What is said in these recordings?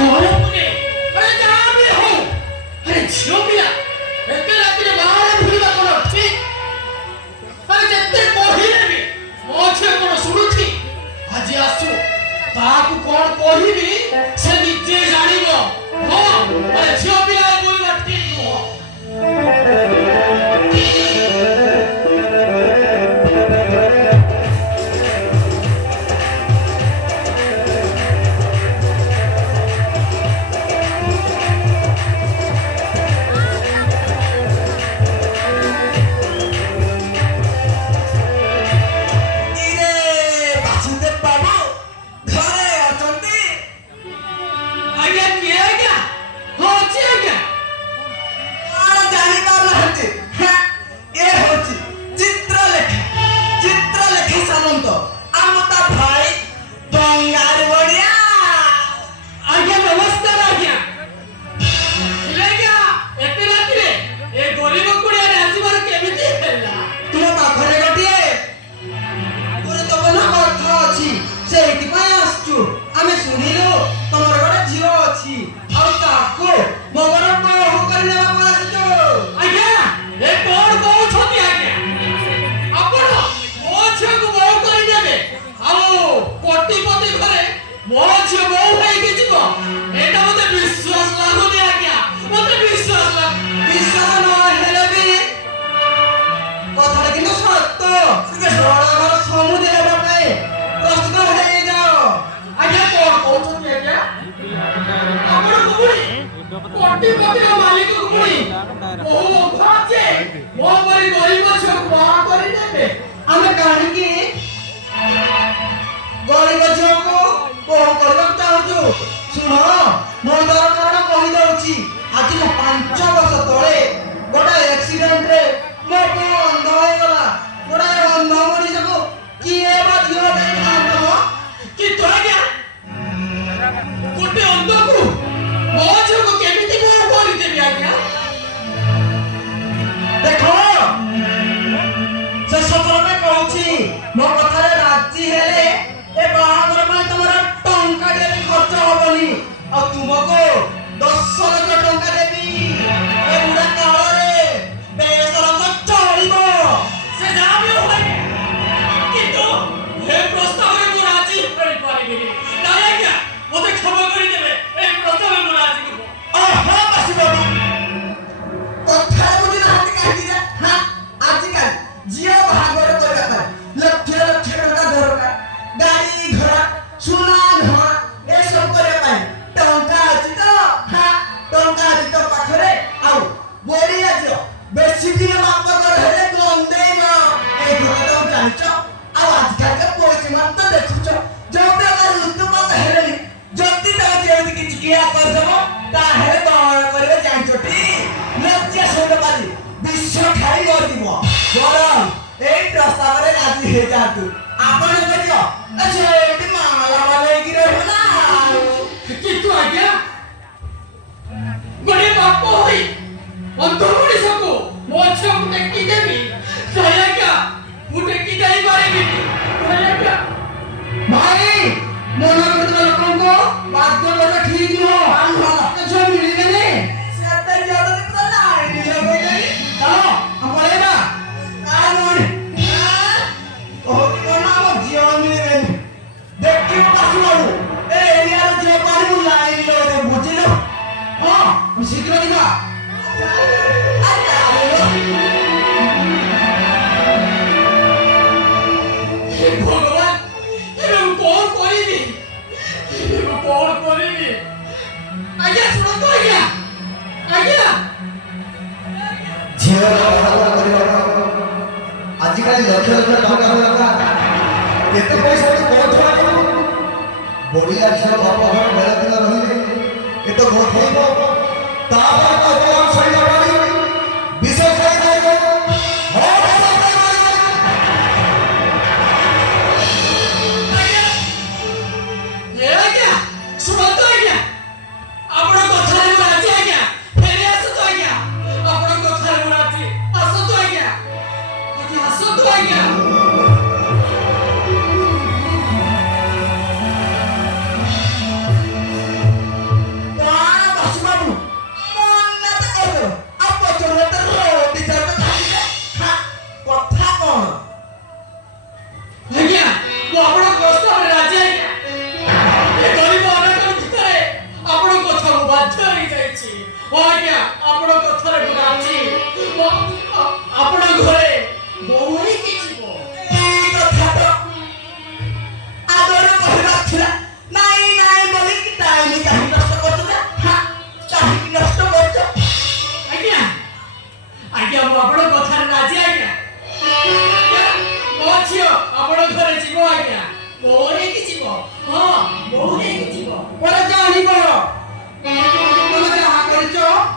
मुने अरे जहाँ भी हो अरे झियो पिला एते रातिरे बाहर बुलिबा कोन ठीक अरे जत्ते कहिले भी मो छे कोन सुनुछि आज आसु ताकू कोन कहिबी से निजे जानिबो हो अरे झियो पिला बुलिबा ठीक हो कोटी कोटी मालिक गुणी ओ भाचे मो बरी गरीब छ बा करी देबे हम काहे की गरीब छ को को करबा चाहू सुनो मो दर कारण कहि दउची आज को 5 वर्ष तळे गोटा एक्सीडेंट रे मो को अंध होय गला गोटा अंध मनी जको किए बा दियो दे खातो कि तोरा क्या गोटे अंध को मोझ को केमिति को करि देबी आज्ञा देखो से सतरमे कहूची मो कथा रे राजी हेले ए बाहागर में तमरा टंका देबी खर्च होबनी आ तुमको 10 लाख टंका देबी ए बुढ़ा काल रे बेसर तो चलिबो से जाबी होय किंतु हे प्रस्ताव रे मो राजी करि पारिबी नाही आज्ञा मोते क्षमा करि देबे ए प्रस्ताव रे मो राजी करबो आहा बसी बाबू कथा बुझी नाहती काहे रे हां आजिकाल जियो भागर करबा पाए लक्ष लक्ष टका दरकार गाड़ी घोड़ा सुना धमा ए सब करे पाए टंका अछि तो हां टंका अछि तो पाखरे आउ बोली आजो बेसी दिन बाप कर हेले कम देना ए घोड़ा तो जानिचो आ आजकल के पोछि मत देखुचो जोबे अगर उतुमा हेले जति ता जेति कि किया कर देबो ता हेले बाहर करबे जानिचोटी लज्जा सोले पाली विश्व खाई कर दिबो गरम ए प्रस्ताव रे राजी हे जातु आपण करियो अच्छा एटी मामला वाले की रहबो ना कि तू आज्ञा गोडे बाप होई अंतरमुडी सबको मोछ मुटे की देबी सया क्या मुटे की जाई पारेबी सया क्या भाई मोना करता लोगों को बात करना ठीक हो हम हो जो मिलेंगे ने सेता ज्यादा दिन तो ना नहीं लगेगा चलो हम बोलेगा कानून ओ कोना वो जियो मिलेंगे देख के पास लो ए एरिया रे जे पानी मु लाइन लो दे बुझिलो हां शीघ्र दिखा हे भगवान एम कौन करिबी एम कौन करिबी आज्ञा सुनो तो आज्ञा झियो आजिकाली लक्ष लक्ष टका होगा केते पैसा कोठा बड़िया झियो बाप घर बेला दिन रहिले ए तो घर होइबो ता बात तो सही पारी विषय खाई देबो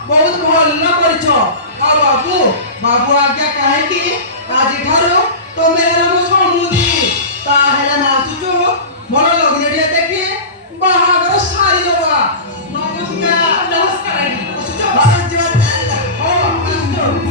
बहुत भल करिछ आ बाबू बाबू आज्ञा काहे कि आज ठारो तो मेरा मो समुदी ता हेले ना